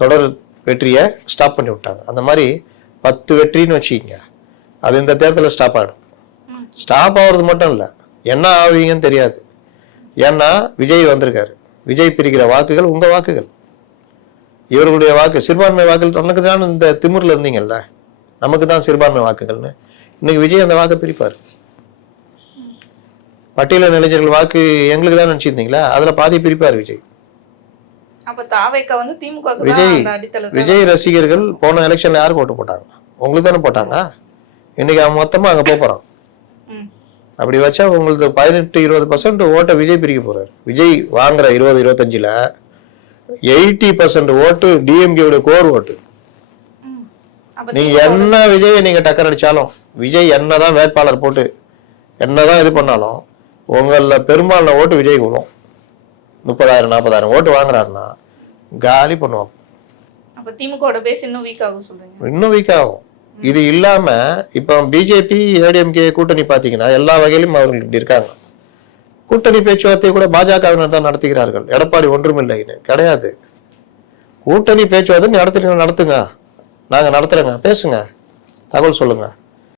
தொடர் வெற்றியை ஸ்டாப் பண்ணி விட்டாங்க. அந்த மாதிரி 10 வெற்றின்னு வச்சுக்கிங்க, அது இந்த தேர்தலில் ஸ்டாப் ஆகிடும். ஸ்டாப் ஆகிறது மட்டும் இல்லை, என்ன ஆவீங்கன்னு தெரியாது. ஏன்னா விஜய் வந்திருக்காரு. விஜய் பிரிக்கிற வாக்குகள் உங்கள் வாக்குகள், இவர்களுடைய வாக்கு சிறுபான்மை வாக்குகள். தனக்கு தான் இந்த திமுறில் இருந்தீங்கல்ல, நமக்கு தான் சிறுபான்மை வாக்குகள்னு. இன்னைக்கு விஜய் அந்த வாக்கை பிரிப்பார். பட்டியலின இளைஞர்கள் வாக்கு எங்களுக்கு தான் நினைச்சிருந்தீங்களா, அதுல பாதி பிரிப்பார் விஜய். விஜய் ரசிகர்கள் போன எலெக்ஷன்ல யாருக்கு ஓட்டு போட்டாங்க? உங்களுக்கு தானே போட்டாங்க. இன்னைக்கு அவன் மொத்தமா அங்க போறான். அப்படி வச்சா உங்களுக்கு 18-20% ஓட்டை விஜய் பிரிக்க போறாரு. விஜய் வாங்குற 20-25ல 80% ஓட்டு டிஎம்கே கோர் ஓட்டு. நீங்க என்ன விஜய் நீங்க டக்கர் அடிச்சாலும், விஜய் என்னதான் வேட்பாளர் போட்டு என்னதான் இது பண்ணாலும் உங்கள பெரும்பாலான ஓட்டு விஜய்க்கு வரும். 30,000-40,000 ஓட்டு வாங்குறாருன்னா காலி பண்ணுவாங்க. இன்னும் வீக் ஆகும். இது இல்லாம இப்ப பிஜேபி ஏடிஎம்கே கூட்டணி பாத்தீங்கன்னா எல்லா வகையிலும் அவர்கள் இப்படி இருக்காங்க. கூட்டணி பேச்சுவார்த்தை கூட பாஜகவினர் தான் நடத்துகிறார்கள். எடப்பாடி ஒன்றுமில்லைன்னு கிடையாது. கூட்டணி பேச்சுவார்த்தை நடத்துங்க, நாங்க நடத்துறேங்க, பேசுங்க, தகவல் சொல்லுங்க.